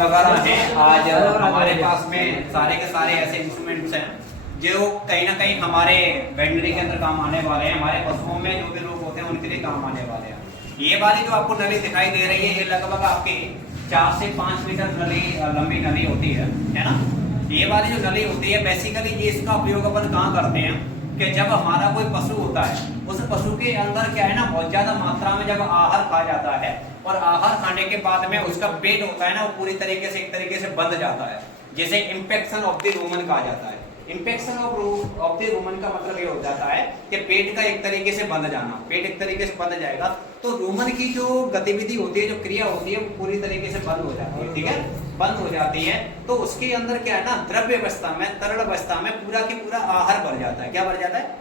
वगैरह हैं। आज हमारे पास में सारे के सारे ऐसे इंस्ट्रूमेंट्स हैं जो कहीं ना कहीं हमारे वेटनरी के अंदर काम आने वाले हैं। हमारे पशुओं में जो भी रोग होते हैं उनके लिए काम आने वाले हैं। ये वाली जो आपको नली दिखाई दे रही है, ये लगभग आपकी 4 से 5 मीटर नली लंबी नली होती है ना। ये वाली जो नली होती है बेसिकली ये इसका उपयोग अपन कहाँ करते हैं कि जब हमारा कोई पशु होता है, उस पशु के अंदर क्या है ना, बहुत ज्यादा मात्रा में जब आहार खा जाता है और आहार खाने के बाद में उसका पेट होता है ना, वो पूरी तरीके से एक तरीके से बंद जाता है, जैसे इंफेक्शन ऑफ द रूमन कहा जाता है। इंफेक्शन ऑफ द रूमन का मतलब ये हो जाता है कि पेट का एक तरीके से बंद जाना। पेट एक तरीके से बंद जाएगा तो रूमन की जो गतिविधि होती है, जो क्रिया होती है, वो पूरी तरीके से बंद हो जाती है। ठीक है, बंद हो जाती है तो उसके अंदर क्या है ना, द्रव्य अवस्था में, तरल अवस्था में पूरा की पूरा आहार बढ़ जाता है। क्या बढ़ जाता है?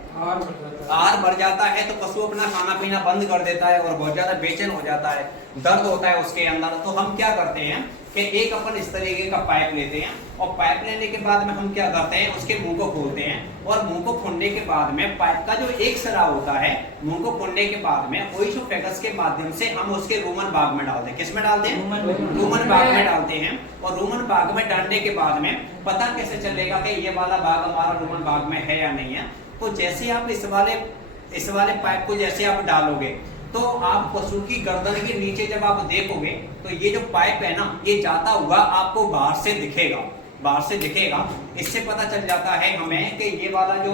आहार बढ़ जाता है। तो पशु अपना खाना पीना बंद कर देता है और बहुत ज्यादा बेचैन हो जाता है, दर्द होता है उसके अंदर। तो हम क्या करते हैं कि एक अपन इस तरीके का पाइप लेते हैं और पाइप लेने के बाद में हम क्या करते हैं, उसके मुंह को खोलते हैं और मुंह को खोलने के बाद में पाइप का जो एक सिरा होता है, मुंह को खोलने के बाद में ओइसोफेगस के माध्यम से हम उसके रूमन बाग में डालते हैं। किस में डालते हैं? रूमन बाग में डालते हैं। और रूमन बाग में डालने के बाद में पता कैसे चलेगा कि ये वाला बाग हमारा रूमन बाग में है या नहीं है? तो जैसे आप इस वाले पाइप को जैसे आप डालोगे तो आप पशु की गर्दन के नीचे जब आप देखोगे तो ये जो पाइप है ना, ये जाता हुआ आपको बाहर से दिखेगा। बाहर से दिखेगा, इससे पता चल जाता है हमें कि ये वाला जो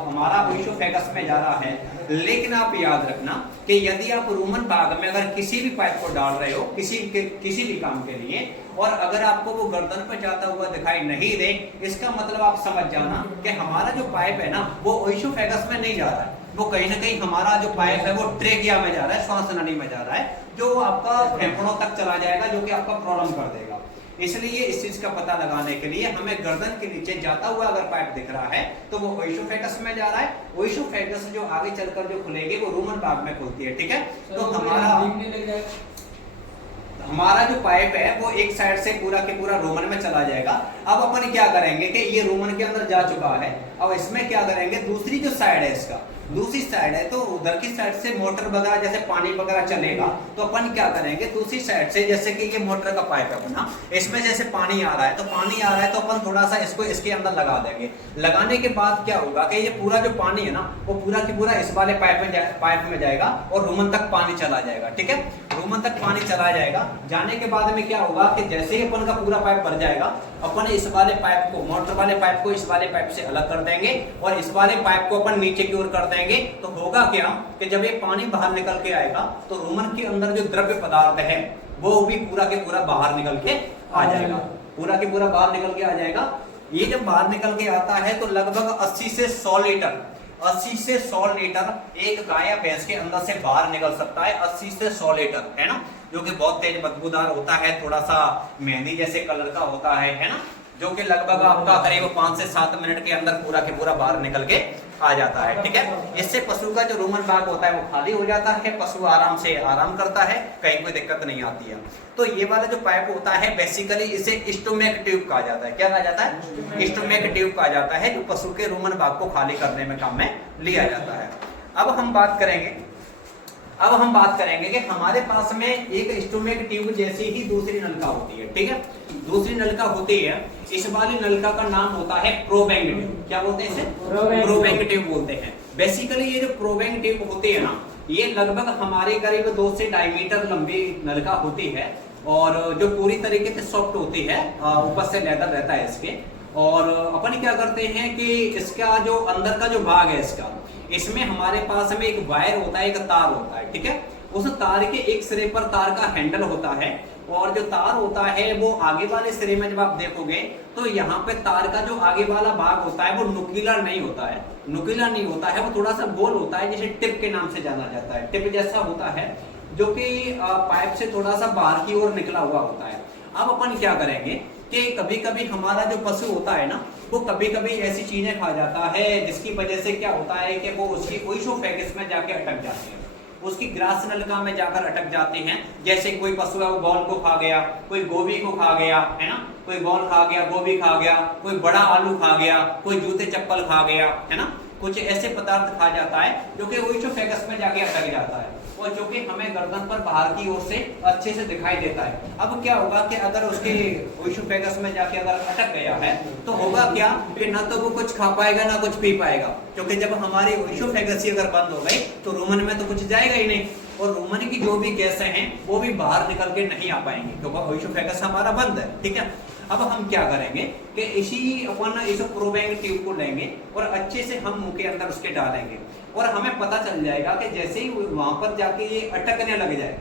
हमारा ओइसोफेगस में जा रहा है। लेकिन आप याद रखना कि यदि आप रूमन बाग में अगर किसी भी पाइप को डाल रहे हो किसी भी काम के लिए, और अगर आपको वो गर्दन पर जाता हुआ दिखाई नहीं दे, इसका मतलब आप समझ जाना कि हमारा जो पाइप है ना, वो ओइसोफेगस में नहीं जा रहा है, वो कहीं ना कहीं हमारा जो पाइप है वो ट्रेकिया में जा रहा है, श्वास नली में जा रहा है, जो आपका फेफड़ों तक चला जाएगा, जो कि आपका प्रॉब्लम कर देगा। इसलिए इस चीज का पता लगाने के लिए हमें गर्दन के नीचे जाता हुआ अगर पाइप दिख रहा है तो वो ओइसोफेगस में जा रहा है। ओइसोफेगस जो आगे चलकर जो खुलेगी वो रूमन बाग में खुलती है। ठीक है, तो हमारा जो पाइप है वो एक साइड से पूरा के पूरा रोमन में चला जाएगा। अब अपन क्या करेंगे कि ये रोमन के अंदर जा चुका है, अब इसमें क्या करेंगे, दूसरी जो साइड है इसका, दूसरी साइड है तो उधर की साइड से मोटर वगैरह जैसे पानी वगैरह चलेगा, तो अपन क्या करेंगे दूसरी साइड से, जैसे कि ये मोटर का पाइप है अपना, इसमें जैसे पानी आ रहा है तो पानी आ रहा है तो अपन थोड़ा सा इसको इसके अंदर लगा देंगे। लगाने के बाद क्या होगा कि ये पूरा जो पानी है ना, वो पूरा की पूरा इस वाले पाइप में जाएगा और रूमन तक पानी चला जाएगा। ठीक है, रूमन तक पानी चला जाएगा। जाने के बाद में क्या होगा कि जैसे ही अपन का पूरा पाइप भर जाएगा, अपन इस वाले पाइप को, मोटर वाले पाइप को इस वाले पाइप से अलग कर देंगे और इस वाले पाइप को अपन नीचे की ओर कर देंगे। तो होगा क्या कि जब ये पानी बाहर निकल के आएगा तो रूमन के अंदर जो द्रव्य पदार्थ है वो भी पूरा के पूरा बाहर निकल के आ जाएगा, पूरा के पूरा बाहर निकल के आ जाएगा। ये जब बाहर निकल के आता है तो लगभग 80 से 100 लीटर एक गाय या भैंस के अंदर से बाहर निकल सकता है। 80 से 100 लीटर है ना, जो कि बहुत तेज बदबूदार होता है, थोड़ा सा मेहंदी जैसे कलर का होता है ना, जो कि लगभग आपका करीब 5 से 7 मिनट के अंदर पूरा के पूरा बाहर निकल के आ जाता है। ठीक है, इससे पशु का जो रूमन बाग होता है वो खाली हो जाता है, पशु आराम से आराम करता है, कहीं कोई दिक्कत नहीं आती है। तो ये वाला जो पाइप होता है बेसिकली इसे स्टोमैक ट्यूब कहा जाता है। क्या कहा जाता है? स्टोमैक ट्यूब कहा जाता है, जो पशु के रूमन बाग को खाली करने में काम में लिया जाता है। अब हम बात करेंगे कि हमारे पास में एक स्टोमैक ट्यूब जैसी ही दूसरी नलिका होती है। ठीक है, दूसरी नलिका होती है, इस वाली नलिका का नाम होता है प्रोबैंक ट्यूब। क्या बोलते हैं इसे? प्रोबैंक ट्यूब बोलते हैं। बेसिकली ये जो प्रोबैंक ट्यूब होती है ना, ये लगभग हमारे करीब 2 से 2.5 मीटर लंबी नलिका होती है और जो पूरी तरीके से सॉफ्ट होती है, ऊपर से लेदर रहता है इसके। और अपन क्या करते हैं कि इसका जो अंदर का जो भाग है इसमें हमारे पास में एक वायर होता है, एक तार होता है। ठीक है, उस तार के एक सिरे पर तार का हैंडल होता है और जो तार होता है वो आगे वाले सिरे में जब आप देखोगे तो यहाँ पे तार का जो आगे वाला भाग होता है वो नुकीला नहीं होता है, वो थोड़ा सा गोल होता है, जिसे टिप के नाम से जाना जाता है। टिप जैसा होता है जो कि पाइप से थोड़ा सा बाहर की ओर निकला हुआ होता है। अब अपन क्या करेंगे कि कभी कभी हमारा जो पशु होता है ना, वो कभी कभी ऐसी चीजें खा जाता है जिसकी वजह से क्या होता है कि वो उसकी ओइसोफेगस में जाके अटक जाते हैं, उसकी ग्रास नलिका में जाकर अटक जाते हैं। जैसे कोई पशु है वो बॉल को खा गया, कोई गोभी को खा गया, है ना, कोई बॉल खा गया, गोभी खा गया, कोई बड़ा आलू खा गया, कोई जूते चप्पल खा गया, है ना, कुछ ऐसे पदार्थ खा जाता है जो कि ओइसोफेगस में जाके अटक जाता है। और जो कि हमें गर्दन पर बाहर की ओर से अच्छे से दिखाई देता है। अब क्या होगा कि अगर उसके ओइसोफेगस में जाके अगर अटक गया है तो होगा क्या कि ना तो वो कुछ खा पाएगा ना कुछ पी पाएगा, क्योंकि जब हमारी ओइसोफेगस ही अगर बंद हो गई तो रुमन में तो कुछ जाएगा ही नहीं, और रुमन की जो भी गैसें हैं वो भी बाहर निकल के नहीं आ पाएंगी, क्योंकि ओइसोफेगस हमारा बंद है। ठीक है, अब हम क्या करेंगे कि इसी अपन इस प्रोबैंग ट्यूब को लेंगे और अच्छे से हम मुंह के अंदर उसके डालेंगे, और हमें पता चल जाएगा कि जैसे ही वहां पर जाके ये अटकने लग जाए,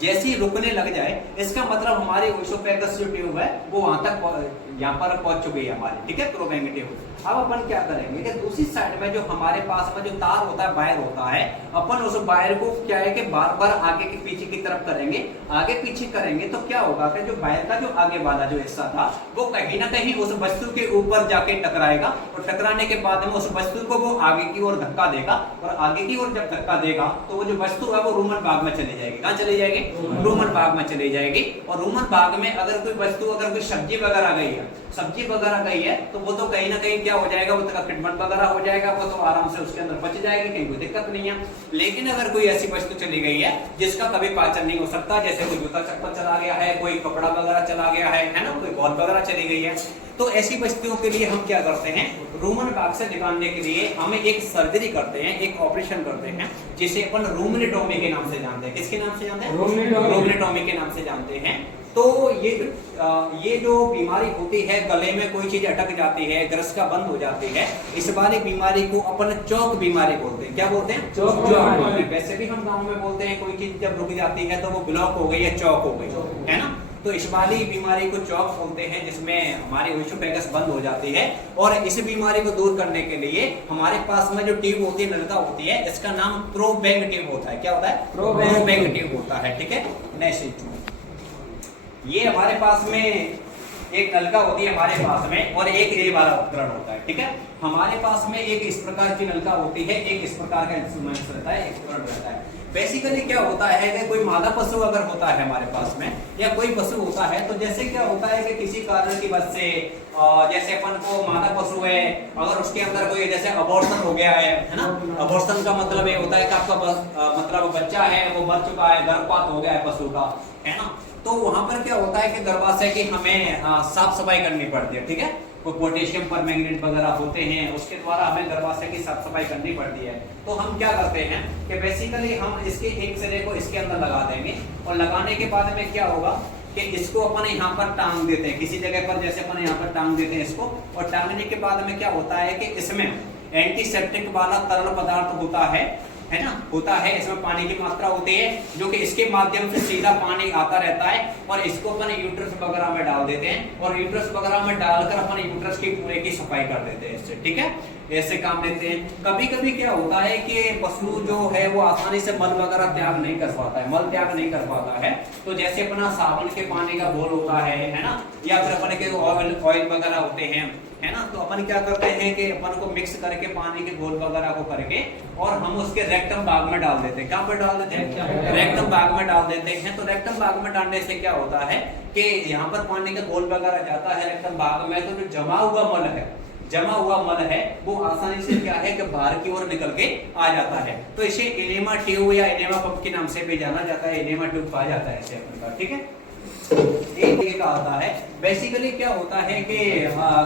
जैसे ही रुकने लग जाए, इसका मतलब हमारी ओइसोफेगस जो ट्यूब है वो वहां तक यहाँ पर पहुंच चुकी है हमारी। ठीक है, प्रोबैंग ट्यूब। अब अपन क्या करेंगे कि दूसरी साइड में जो हमारे पास में जो तार होता है, वायर होता है, अपन उस वायर को क्या है कि बार बार आगे के पीछे की तरफ करेंगे, आगे पीछे करेंगे तो क्या होगा कि जो वायर का जो आगे वाला जो हिस्सा था वो कहीं ना कहीं उस वस्तु के ऊपर जाके टकराएगा, और टकराने के बाद में उस वस्तु को वो आगे की ओर धक्का देगा, और आगे की ओर जब धक्का देगा तो वो जो वस्तु है वो रूमन भाग में चली जाएगी। कहाँ चली जाएगी? रूमन भाग में चली जाएगी। और रूमन भाग में अगर कोई वस्तु, अगर कोई सब्जी वगैरह गई है, सब्जी वगैरह गई है तो वो तो कहीं ना कहीं क्या हो जाएगा, वो तो खिटमट वगैरह हो जाएगा, वो तो आराम से उसके अंदर बच जाएगी, कहीं कोई दिक्कत नहीं है। लेकिन अगर कोई ऐसी वस्तु चली गई है जिसका कभी पाचन नहीं हो सकता, जैसे कोई जूता चप्पल चला गया है, कोई कपड़ा वगैरह चला गया है ना, कोई बॉल वगैरह चली गई है, तो ऐसी वस्तुओं के लिए हम क्या करते हैं, रूमन भाग से निकालने के लिए हमें एक सर्जरी करते हैं, एक ऑपरेशन करते हैं, जिसे अपन रूमेनेटोमी के नाम से जानते हैं। किसके नाम से जानते हैं? रूमेनेटोमी के नाम से जानते हैं। तो ये जो बीमारी होती है, गले में कोई चीज अटक जाती है, ग्रसिका बंद हो जाती है, इस वाली बीमारी को अपन चौक बीमारी बोलते हैं। क्या बोलते हैं? चौक बीमारी। वैसे भी हम गांव में बोलते हैं कोई चीज जब रुक जाती है तो वो ब्लॉक हो गई है, चौक हो गई है ना, तो इस वाली बीमारी को चौक बोलते हैं, जिसमें हमारी ओइसोफेगस बंद हो जाती है। और इस बीमारी को दूर करने के लिए हमारे पास में जो ट्यूब होती है, नलिका होती है, इसका नाम प्रोबैंग ट्यूब होता है। क्या होता है? प्रोबैंग ट्यूब होता है। ठीक है, नेक्स्ट ये हमारे पास में एक नलका होती है हमारे पास में, और एक ये वाला उपकरण होता है। ठीक है, हमारे पास में एक इस प्रकार की नलका होती है, एक इस प्रकार का इंस्ट्रूमेंट रहता है, एक उपकरण रहता है। बेसिकली क्या होता है कि कोई मादा पशु अगर होता है हमारे पास में, या कोई पशु होता है, तो जैसे क्या होता है कि किसी कारण की वजह से, जैसे अपन को मादा पशु है, अगर उसके अंदर कोई जैसे अबॉर्शन हो गया है ना, अबॉर्शन का मतलब ये होता है कि आपका मतलब बच्चा है वो मर चुका है, गर्भपात हो गया है पशु का, है ना, तो वहां पर क्या होता है कि गर्भाशय की हमें साफ सफाई करनी पड़ती है। ठीक है, वो पोटेशियम परमैंगनेट वगैरह होते हैं, उसके द्वारा हमें गर्भाशय की साफ सफाई करनी पड़ती है। तो हम क्या करते हैं कि बेसिकली हम इसके एक सिरे को इसके अंदर लगा देंगे, और लगाने के बाद में क्या होगा कि इसको अपन यहाँ पर टांग देते हैं किसी जगह पर, जैसे अपन यहाँ पर टांग देते हैं इसको, और टांगने के बाद में क्या होता है कि इसमें एंटीसेप्टिक वाला तरल पदार्थ होता है ना, होता है, इसमें पानी की मात्रा होती है, जो कि इसके माध्यम से सीधा पानी आता रहता है, और इसको अपन यूट्रस वगैरह में डाल देते हैं, और यूट्रस वगैरह में डालकर अपन यूट्रस की पूरे की सफाई कर देते हैं इससे। ठीक है, ऐसे काम लेते हैं। कभी कभी क्या होता है कि पशु जो है वो आसानी से मल वगैरह त्याग नहीं कर पाता है, मल त्याग नहीं कर पाता है, तो जैसे अपना साबुन के पानी का घोल होता है ना, या फिर अपन के ऑयल वगैरह होते हैं, है ना, तो अपन क्या करते हैं कि अपन को मिक्स करके पानी के घोल वगैरह को करके, और हम उसके रेक्टम भाग में डाल देते हैं। कहाँ पर डाल देते हैं? रेक्टम भाग में डाल देते हैं। तो रेक्टम भाग में डालने से क्या होता है कि यहाँ पर पानी का घोल वगैरह जाता है रेक्टम भाग में, तो जो जमा हुआ मल है वो आसानी से क्या है कि बाहर की ओर निकल के आ जाता है। तो इसे एनेमा ट्यूब या एनेमा पंप के नाम से भी जाना जाता है, एनेमा ट्यूब कहा जाता है इसे अपन का। ठीक है, एक तरीके का आता है। बेसिकली क्या होता है कि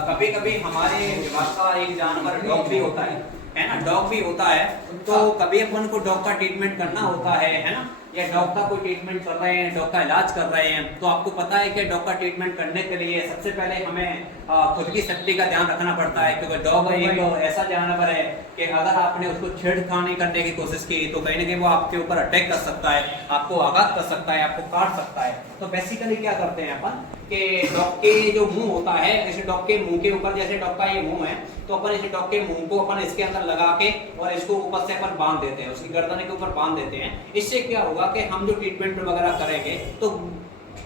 कभी कभी हमारे विभाग का एक जानवर डॉग भी होता है ना, डॉग भी होता है, तो कभी अपन को डॉग का ट्रीटमेंट करना होता है ना, या डॉग का कोई ट्रीटमेंट कर रहे हैं, डॉग का इलाज कर रहे हैं, तो आपको पता है कि डॉग का ट्रीटमेंट करने के लिए सबसे पहले हमें खुद की सेफ्टी का ध्यान रखना पड़ता है, क्योंकि डॉग एक ऐसा जानवर है कि अगर आपने उसको छेड़खानी करने की कोशिश की तो कहीं ना कहीं वो आपके ऊपर अटैक कर सकता है, आपको आघात कर सकता है, आपको काट सकता है। तो बेसिकली क्या करते हैं अपन कि डॉग के जो मुंह होता है, जैसे डॉग के मुंह के ऊपर, जैसे डॉग का ये मुंह है, तो अपन इस डॉग के मुंह को अपन इसके अंदर लगा के और इसको ऊपर से अपन बांध देते हैं, उसकी गर्दन के ऊपर बांध देते हैं। इससे क्या होगा कि हम जो ट्रीटमेंट वगैरह करेंगे तो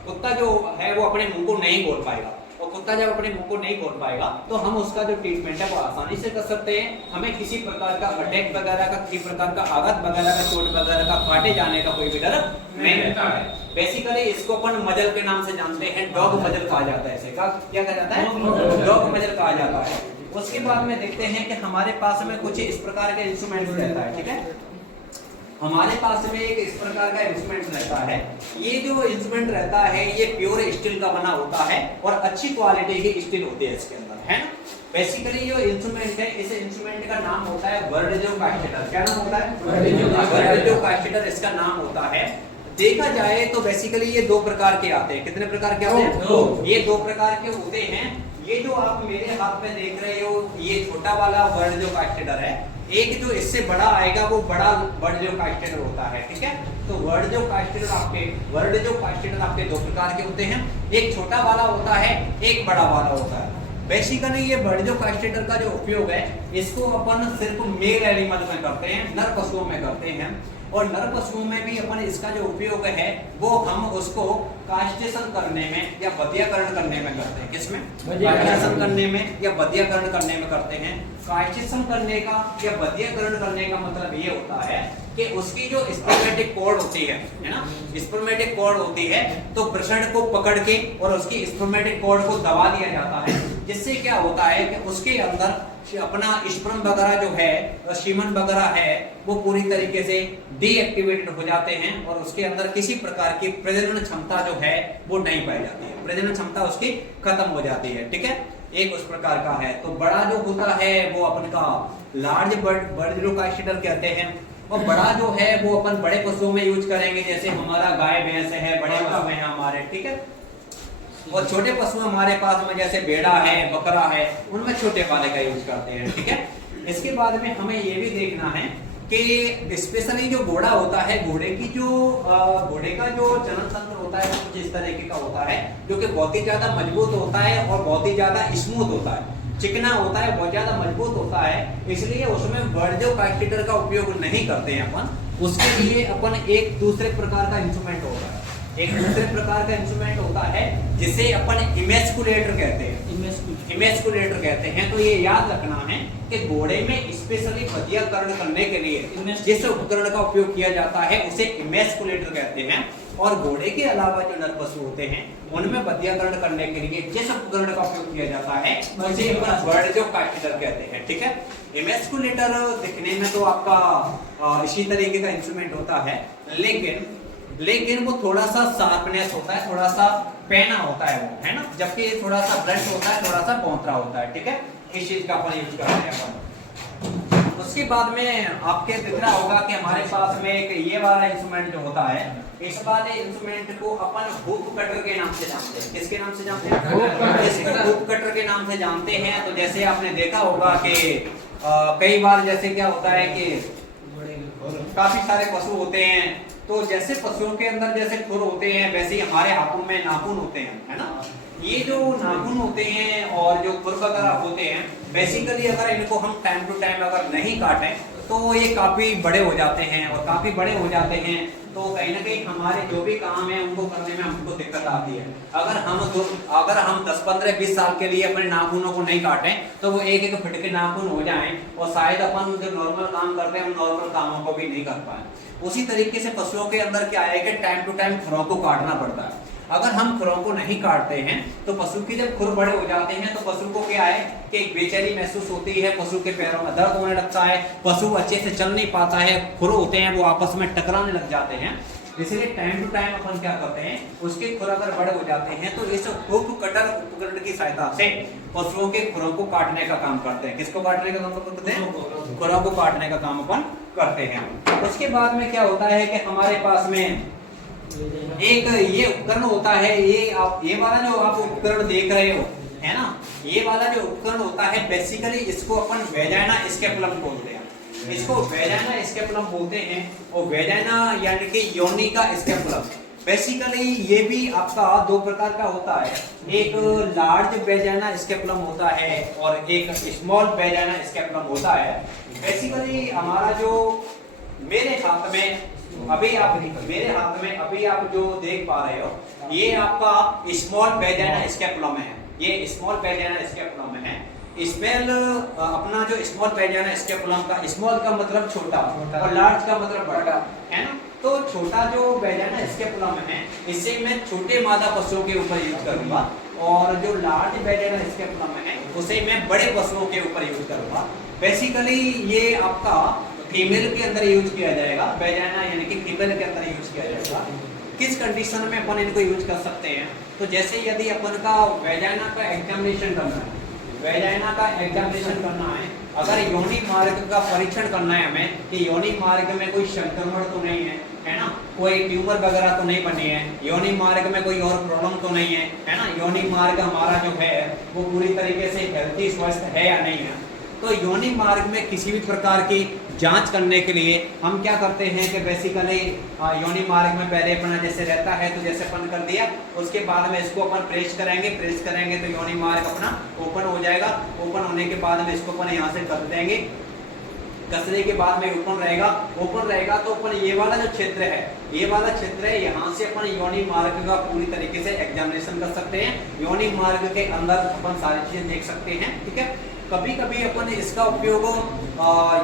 कुत्ता जो है वो अपने मुंह को नहीं खोल पाएगा, और कुत्ता जब अपने मुंह को नहीं खोल पाएगा तो हम उसका जो ट्रीटमेंट है वो आसानी से कर सकते हैं। हमें किसी प्रकार का अटैक वगैरह का, किसी प्रकार का आघात वगैरह का, चोट वगैरह का, काटे जाने का कोई भी डर नहीं रहता है। बेसिकली इसको अपन मजल के नाम से जानते हैं, डॉग मजल कहा जाता है। इसे क्या कहा जाता है? डॉग मजल कहा जाता है। उसके बाद में देखते हैं कि हमारे पास में कुछ इस प्रकार के इंस्ट्रूमेंट रहता है। ठीक है, हमारे पास में एक इस प्रकार का इंस्ट्रूमेंट रहता है। ये जो इंस्ट्रूमेंट रहता है ये प्योर स्टील का बना होता है और अच्छी क्वालिटी की स्टील होती है इसके अंदर, है ना। बेसिकली जो इंस्ट्रूमेंट है, इस इंस्ट्रूमेंट का नाम होता है वर्डजो कास्टेटर। क्या नाम होता है? वर्डजो कास्टेटर इसका नाम होता है। देखा जाए तो बेसिकली ये दो प्रकार के आते हैं। कितने प्रकार के आते हैं? दो। ये दो प्रकार के होते हैं। ये जो आप मेरे हाथ में देख रहे हो ये छोटा वाला वर्डजो कास्टेटर है। एक जो इससे बड़ा आएगा वो बड़ा वर्डजो कास्टेटर होता है, ठीक है। तो वर्डजो कास्टेटर आपके दो प्रकार के होते हैं। एक छोटा वाला होता है, एक बड़ा वाला होता है। बेसिकली ये वर्डजो कास्टेटर का जो उपयोग है इसको अपन सिर्फ मेल एनिमल में करते हैं, नर पशुओं में करते हैं। और नर पशुओं में भी अपन इसका जो उपयोग है वो हम उसको कास्टेशन करने में या बधियाकरण करने में करते हैं। किसमें? कास्टेशन करने में या बधियाकरण करने में करते हैं। कास्टेशन करने का या बधियाकरण करने का मतलब ये होता है कि उसकी जो स्पर्मेटिक कॉर्ड होती है ना, स्पर्मेटिक कॉर्ड होती है तो वृषण को पकड़ के और उसकी स्पर्मेटिक कॉर्ड को दबा दिया जाता है, जिससे क्या होता है कि उसके अंदर अपना स्पर्म वगैरह जो है, सीमन वगैरह है, वो पूरी तरीके से डीएक्टिवेटेड हो जाते हैं और उसके अंदर किसी प्रकार की प्रजनन क्षमता जो है वो नहीं पाई जाती है। प्रजनन क्षमता उसकी खत्म हो जाती है, ठीक है। एक उस प्रकार का है। तो बड़ा जो होता है वो अपन का लार्ज वर्डजो कास्टेटर कहते हैं। और बड़ा जो है वो अपन बड़े पशुओं में यूज करेंगे, जैसे हमारा गाय भैंस है, बड़े पशु हैं हमारे, ठीक है। और छोटे पशु हमारे पास में जैसे भेड़ा है, बकरा है, उनमें छोटे वाले का यूज करते हैं, ठीक है। इसके बाद में हमें ये भी देखना है कि स्पेशली जो घोड़ा होता है, घोड़े का जो जनन तंत्र होता है वो कुछ इस तरीके का होता है जो कि बहुत ही ज्यादा मजबूत होता है और बहुत ही ज्यादा स्मूथ होता है, चिकना होता है, बहुत ज्यादा मजबूत होता है। इसलिए उसमें वर्डजो कास्टेटर का उपयोग नहीं करते हैं अपन। उसके लिए अपन एक दूसरे प्रकार का इंस्ट्रूमेंट होता है, एक दूसरे प्रकार का इंस्ट्रूमेंट होता है जिसे अपन इमेस्कुलेटर कहते हैं। इमेस्कुलेटर कहते हैं। तो ये याद रखना है कि घोड़े में स्पेशली बधियाकरण करने के लिए जिस उपकरण का उपयोग किया जाता है उसे इमेस्कुलेटर कहते हैं। और घोड़े के अलावा जो नर पशु होते हैं उनमें बधियाकरण करने के लिए जिस उपकरण का उपयोग किया जाता है उसे अपन वर्डजो कास्टेटर कहते हैं, ठीक है। इमेस्कुलेटर दिखने में तो आपका इसी तरीके का इंस्ट्रूमेंट होता है, लेकिन वो थोड़ा सा शार्पनेस होता है, थोड़ा सा पैना होता है वो, है ना। जबकि ये थोड़ा सा ब्लंट होता है, थोड़ा सा पौंतरा होता है, ठीक है। इस चीज का अपन यूज करते हैं अपन। उसके बाद में आपके दिख रहा होगा कि हमारे पास में एक ये वाला इंस्ट्रूमेंट जो होता है, इस वाले इंस्ट्रूमेंट को अपन हुक कटर के नाम से जानते हैं। किसके नाम से जानते हैं? इसको हुक कटर के नाम से जानते हैं। तो जैसे आपने देखा होगा कि कई बार जैसे क्या होता है कि काफी सारे पशु होते हैं, तो जैसे पशुओं के अंदर जैसे खुर होते हैं वैसे ही हमारे हाथों में नाखून होते हैं, है ना। ये जो नाखून होते हैं और जो खुर वगैरह होते हैं, बेसिकली अगर इनको हम टाइम टू टाइम अगर नहीं काटें तो ये काफी बड़े हो जाते हैं। और काफी बड़े हो जाते हैं तो कहीं ना कहीं हमारे जो भी काम है उनको करने में हमको दिक्कत आती है। अगर हम 10, 15, 20 साल के लिए अपने नाखूनों को नहीं काटें तो वो एक एक फुट के नाखून हो जाएं और शायद अपन जो नॉर्मल काम करते हैं उन नॉर्मल कामों को भी नहीं कर पाए। उसी तरीके से पशुओं के अंदर क्या है कि टाइम टू टाइम खुरों को काटना पड़ता है। अगर हम खुरों को नहीं काटते हैं तो पशु की जब खुर बड़े हो जाते हैं तो पशु को क्या है कि एक बेचैनी महसूस होती है, पशु के पैरों में दर्द होने लगता है, पशु अच्छे से चल नहीं पाता है, खुर होते हैं वो आपस में टकराने लग जाते हैं। इसलिए टाइम टू टाइम अपन क्या करते हैं, उसके खुर अगर बड़े हो जाते हैं तो इस हुक कटर उपकरण की सहायता से पशुओं के खुरों को काटने का काम करते हैं। किसको काटने का काम करते हैं? खुरों को काटने का काम अपन करते हैं। उसके बाद में क्या होता है कि हमारे पास में एक ये उपकरण होता है, ये वाला जो आप उपकरण देख रहे हो, है ना, ये वाला जो उपकरण होता है बेसिकली इसको अपन वेजाइना स्कैपुलम बोलते हैं। इसको वेजाइना स्कैपुलम बोलते हैं और वेजाइना यानी कि योनि का स्कैपुलम। बेसिकली ये भी आपका दो प्रकार का होता है, एक लार्ज वेजाइना स्कैपुलम होता है और एक स्मॉल वेजाइना स्कैपुलम होता है। बेसिकली हमारा जो मेरे हाथ में अभी आप जो देख पा रहे हो ये आपका स्मॉल वेजाइना स्कैपुलम है। ये स्मॉल वेजाइना स्कैपुलम है। स्मेल अपना जो स्मॉल वेजाइना स्कैपुलम का, स्मॉल का मतलब छोटा और लार्ज का मतलब बड़ा, है ना। तो छोटा जो वेजाइना स्कैपुलम है इसे मैं छोटे मादा पशुओं के ऊपर यूज करूंगा और जो लार्ज वेजाइना स्कैपुलम है उसे मैं बड़े पशुओं के ऊपर यूज करूंगा। बेसिकली ये आपका फीमेल के अंदर यूज किया जाएगा, वेजाइना यानी कि फीमेल के अंदर यूज किया जाएगा। किस कंडीशन में अपन इनको यूज कर सकते हैं? तो जैसे यदि अपन का वेजाइना का एग्जामिनेशन करना है, वेजाइना का एग्जामिनेशन करना है, अगर योनि मार्ग का परीक्षण करना है हमें कि योनि मार्ग में कोई संक्रमण तो नहीं है ना, कोई ट्यूमर वगैरह तो नहीं बनी है, योनि मार्ग में कोई और प्रॉब्लम तो नहीं है ना, योनि मार्ग हमारा जो है वो पूरी तरीके से हेल्थी स्वस्थ है या नहीं है। तो योनि मार्ग में किसी भी प्रकार की जांच करने के लिए हम क्या करते हैं कि बेसिकली योनि मार्ग में पहले अपना जैसे रहता है तो जैसे अपन कर दिया, उसके बाद में इसको अपन प्रेस करेंगे तो योनि मार्ग अपना ओपन हो जाएगा। ओपन होने के बाद में इसको अपन यहाँ से कस देंगे, कसने के बाद में ओपन रहेगा तो अपन ये वाला जो क्षेत्र है, ये वाला क्षेत्र है, यहाँ से अपन योनि मार्ग का पूरी तरीके से एग्जामिनेशन कर सकते हैं। योनि मार्ग के अंदर अपन सारी चीजें देख सकते हैं, ठीक है। कभी कभी अपन इसका उपयोग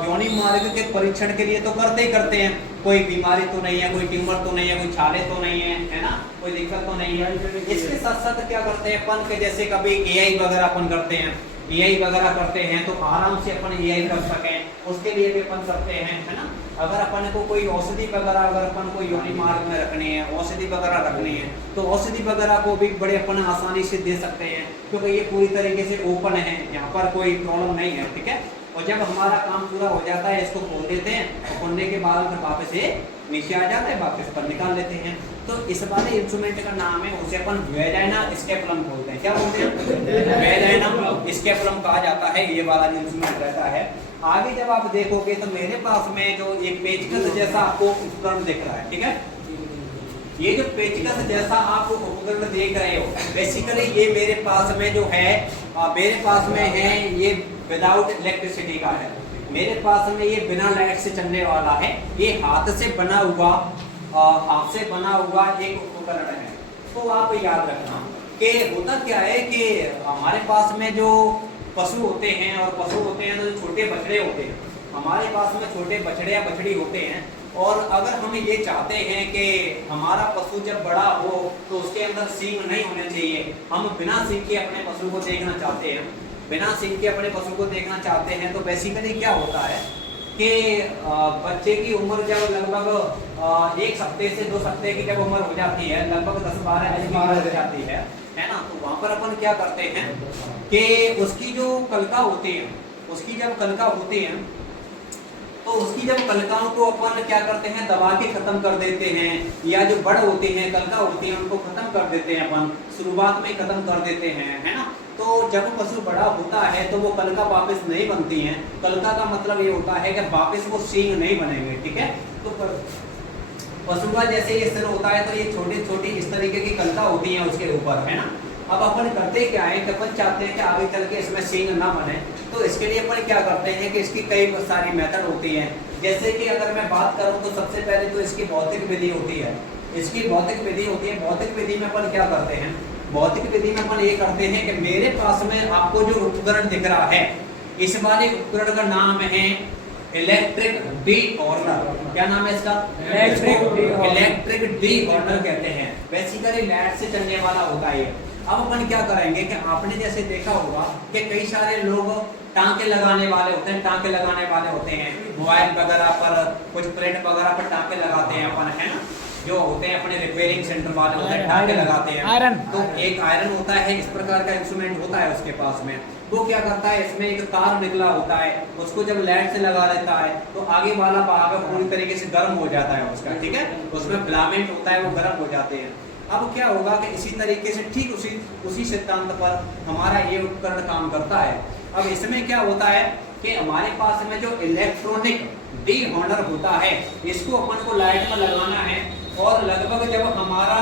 योनि मार्ग के परीक्षण के लिए तो करते ही करते हैं, कोई बीमारी तो नहीं है, कोई ट्यूमर तो नहीं है, कोई छाले तो नहीं है ना, कोई दिक्कत तो नहीं है। इसके साथ साथ क्या करते हैं अपन के जैसे कभी एआई वगैरह अपन करते हैं, एआई वगैरह करते हैं तो आराम से अपन एआई कर सकें, उसके लिए भी अपन करते हैं, है ना। अगर अपन को कोई औषधि वगैरह अगर अपन को योनि मार्ग में रखनी है, औषधि वगैरह रखनी है, तो औषधि वगैरह को भी बड़े अपन आसानी से दे सकते हैं, क्योंकि ये पूरी तरीके से ओपन है, यहाँ पर कोई प्रॉब्लम नहीं है, ठीक है। और जब हमारा काम पूरा हो जाता है इसको खोल देते हैं, और खोलने के बाद फिर वापस ये नीचे आ जाता है, वापस पर निकाल लेते हैं। तो इस वाले इंस्ट्रूमेंट का नाम है, उसे अपन वेजाइना स्कैपुलम बोलते हैं। क्या बोलते हैं? वेजाइना स्कैपुलम कहा जाता है, ये वाला जो इंस्ट्रूमेंट रहता है। आगे जब आप देखोगे तो मेरे पास में जो एक पेचकस जैसा आपको उपकरण दिख रहा है, ठीक है। ये जो पेचकस जैसा आप उपकरण देख रहे हो, बेसिकली ये मेरे पास में जो है, मेरे पास में है ये विदाउट इलेक्ट्रिसिटी का है, मेरे पास में ये बिना लाइट से चलने वाला है। ये हाथ से बना हुआ एक उपकरण है। तो आप याद रखना कि होता क्या है कि हमारे पास में जो पशु होते हैं तो जो छोटे बछड़े होते हैं, हमारे पास में छोटे बछड़े या बछड़ी होते हैं, और अगर हम ये चाहते हैं कि हमारा पशु जब बड़ा हो तो उसके अंदर सींग नहीं होने चाहिए, हम बिना सींग के अपने पशु को देखना चाहते हैं, बिना सींग के अपने पशु को देखना चाहते हैं, तो बेसिकली क्या होता है कि बच्चे की उम्र जब लगभग 1 हफ्ते से 2 हफ्ते की जब उम्र हो जाती है, लगभग 10-12 दिन हो जाती है ना, तो वहाँ पर अपन क्या करते हैं कि उसकी जो कलका होती है, उसकी जब कलका होती है तो उसकी जब कलकाओं को अपन क्या करते हैं, दबा के खत्म कर देते हैं, या जो बड़ होती हैं कलका होती है उनको खत्म कर देते हैं अपन, शुरुआत में खत्म कर देते हैं, है ना। तो जब पशु बड़ा होता है तो वो कलका वापस नहीं बनती हैं। कलका का मतलब ये होता है कि वापस वो सींग नहीं बनेंगे, ठीक है। तो पशु का जैसे ये सिर होता है तो ये छोटी छोटी इस तरीके की कलका होती है उसके ऊपर, है ना। अब अपन करते क्या है कि अपन चाहते हैं कि आगे चल के इसमें सींग ना बने, तो इसके लिए अपन क्या करते हैं कि इसकी कई सारी मेथड होती हैं। जैसे कि अगर मैं बात करूं तो सबसे पहले तो इसकी भौतिक विधि होती है, इसकी भौतिक विधि होती है। भौतिक विधि में अपन क्या करते हैं, भौतिक विधि में अपन ये करते हैं कि मेरे पास में आपको जो उपकरण दिख रहा है, इस वाले उपकरण का नाम है इलेक्ट्रिक डी-ऑर्डर। क्या नाम है इसका? इलेक्ट्रिक डी-ऑर्डर कहते हैं। बेसिकली लाइट से चलने वाला होता है। अब अपन क्या करेंगे कि आपने जैसे देखा होगा कि कई सारे लोग टांके लगाने वाले होते हैं, मोबाइल वगैरह पर, कुछ प्लेट वगैरह पर टांके लगाते हैं अपन, है ना, जो होते हैं अपने रिपेयरिंग सेंटर वाले होते हैं, टांके लगाते हैं। तो एक आयरन होता है, इस प्रकार का इंस्ट्रूमेंट होता है उसके पास में। वो क्या करता है, इसमें एक तार निकला होता है, उसको जब लाइट से लगा देता है तो आगे वाला भाग पूरी तरीके से गर्म हो जाता है उसका, ठीक है। उसमें फिलामेंट होता है, वो गर्म हो जाते हैं। अब क्या होगा कि इसी तरीके से ठीक उसी सिद्धांत पर हमारा ये उपकरण काम करता है। अब इसमें क्या होता है कि हमारे पास में जो इलेक्ट्रॉनिक डी-ऑर्डर होता है, इसको अपन को लाइट में लगाना है, और लगभग जब हमारा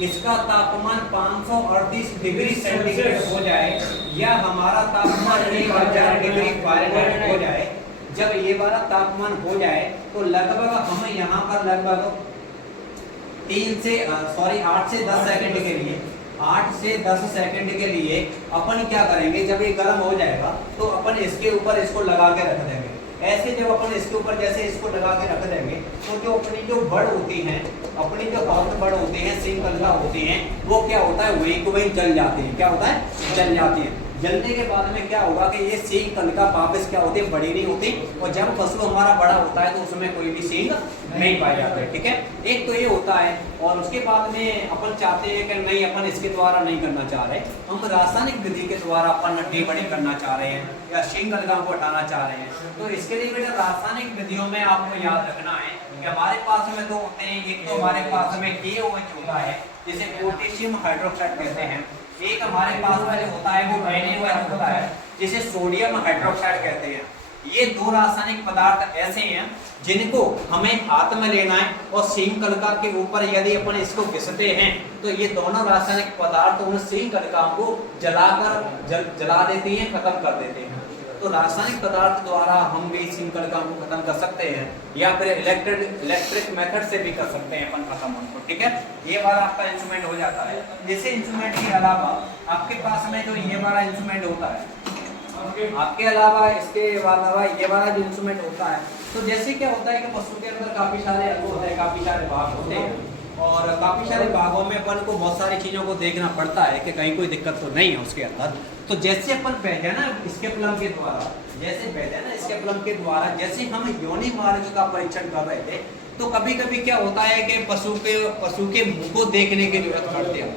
इसका तापमान 538 डिग्री सेंटीग्रेड हो जाए, या हमारा तापमान 1000 डिग्री फ़ारेनहाइट हो जाए, जब ये वाला तापमान हो जाए तो लगभग हम यहाँ पर लगभग 8 से 10 सेकंड के लिए, 8 से 10 सेकंड के लिए अपन क्या करेंगे, जब ये गर्म हो जाएगा तो अपन इसके ऊपर इसको लगा के रख देंगे। ऐसे जब अपन इसके ऊपर जैसे इसको लगा के रख देंगे तो जो अपनी जो बड़ होती हैं, अपनी जो हॉर्न बड़ होती हैं, सिंग कलका होती हैं, वो क्या होता है, वहीं को वहीं जल जाती है। क्या होता है, जल जाती है। जलने के बाद में क्या होगा कि ये सींग कलिका वापस क्या होती है, बड़ी नहीं होती, और जब पशु हमारा बड़ा होता है तो उसमें कोई भी सींग नहीं पाया जाता है। ठीक है, एक तो ये होता है। और उसके बाद में अपन चाहते हैं कि नहीं, अपन इसके द्वारा नहीं करना चाह रहे, हम रासायनिक विधि के द्वारा अपन हड्डी बड़ी करना चाह रहे हैं या सींग कलिकाओं को हटाना चाह रहे हैं। तो इसके लिए बेटा रासायनिक विधियों में आपको याद रखना है कि हमारे पास में दो होते हैं। एक तो हमारे पास में KOH होता है, जिसे पोटेशियम हाइड्रोक्साइड कहते हैं। एक हमारे पास में जो होता है वो NaOH होता है, जिसे सोडियम हाइड्रोक्साइड कहते हैं। ये दो रासायनिक पदार्थ ऐसे हैं जिनको हमें हाथ में लेना है, और सींग कलिका के ऊपर यदि अपन इसको घिसते हैं तो ये दोनों रासायनिक पदार्थ उन सींग कलिकाओं को जला देती हैं, खत्म कर देते हैं। तो रासायनिक पदार्थ द्वारा हम भी सींग कलिकाओं को खत्म कर सकते हैं, या फिर इलेक्ट्रिक मेथड से भी कर सकते हैं अपन खत्म उनको। ठीक है, ये वाला आपका इंस्ट्रूमेंट हो जाता है। जैसे इंस्ट्रूमेंट के अलावा आपके पास में जो ये वाला इंस्ट्रूमेंट होता है, आपके अलावा इसके अलावा ये वाला जो इंस्ट्रूमेंट होता है, तो जैसे क्या होता है कि पशु के अंदर काफी सारे अंग होते हैं, काफी सारे भाग होते हैं, और काफी सारे भागों में अपन को बहुत सारी चीजों को देखना पड़ता है कि कहीं कोई दिक्कत तो नहीं है उसके अंदर। तो जैसे अपन पहले ना स्केपुलम के द्वारा, जैसे हम योनि मार्ग का परीक्षण कर रहे थे, तो कभी कभी क्या होता है कि पशु के मुंह को देखने की जरूरत पड़ती है।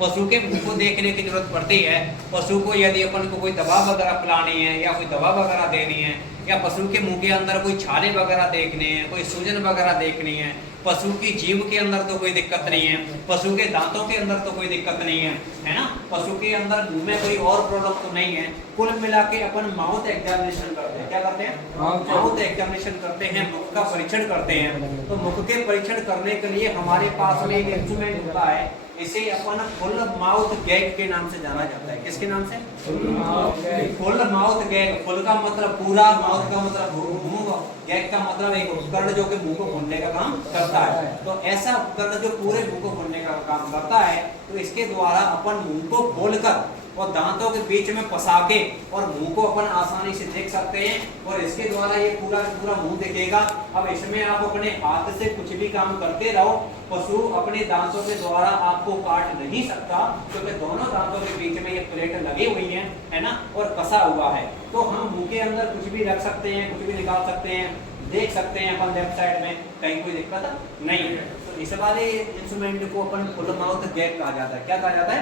पशु के मुंह को देखने की जरूरत पड़ती है। पशु को यदि अपन को कोई दवा वगैरह पिलानी है या कोई दवा वगैरह देनी है, या पशु के मुंह के अंदर कोई छाले वगैरह देखने हैं, कोई सूजन वगैरह देखनी है, पशु की जीभ के अंदर तो कोई दिक्कत नहीं है, पशु के दांतों के अंदर तो कोई दिक्कत नहीं है ना, पशु के अंदर मुंह में कोई और प्रॉब्लम तो नहीं है। कुल मिला के अपन माउथ एग्जामिनेशन करते हैं। क्या करते हैं? माउथ एग्जामिनेशन करते हैं, मुख का परीक्षण करते हैं। तो मुख के परीक्षण करने के लिए हमारे पास में एक इंस्ट्रूमेंट होता है, इसे अपन फुल माउथ गैग के नाम से जाना जाता है। किसके नाम से? Full mouth gag. फुल का मतलब पूरा, माउथ का मतलब मुंह, गैग का मतलब एक उपकरण जो कि मुंह को खोलने का काम करता है। तो ऐसा उपकरण जो पूरे मुंह को खोलने का काम करता है, तो इसके द्वारा अपन मुंह को खोलकर और दांतों के बीच में फंसा के और मुंह को अपन आसानी से देख सकते हैं, और इसके द्वारा ये पूरा मुंह दिखेगा। अब इसमें आप अपने हाथ से कुछ भी काम करते रहो, पशु अपने दांतों के द्वारा आपको काट नहीं सकता, क्योंकि दोनों दांतों के बीच में ये प्लेट लगी हुई है ना, और कसा हुआ है। तो हम मुंह के अंदर कुछ भी रख सकते हैं, कुछ भी निकाल सकते हैं, देख सकते हैं अपन लेफ्ट साइड में, कहीं कोई दिक्कत नहीं है। तो इस वाले इंस्ट्रूमेंट को अपन फुल माउथ गैग कहा जाता है। क्या कहा जाता है?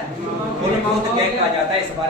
फुल माउथ गैग कहा जाता है। इस बारे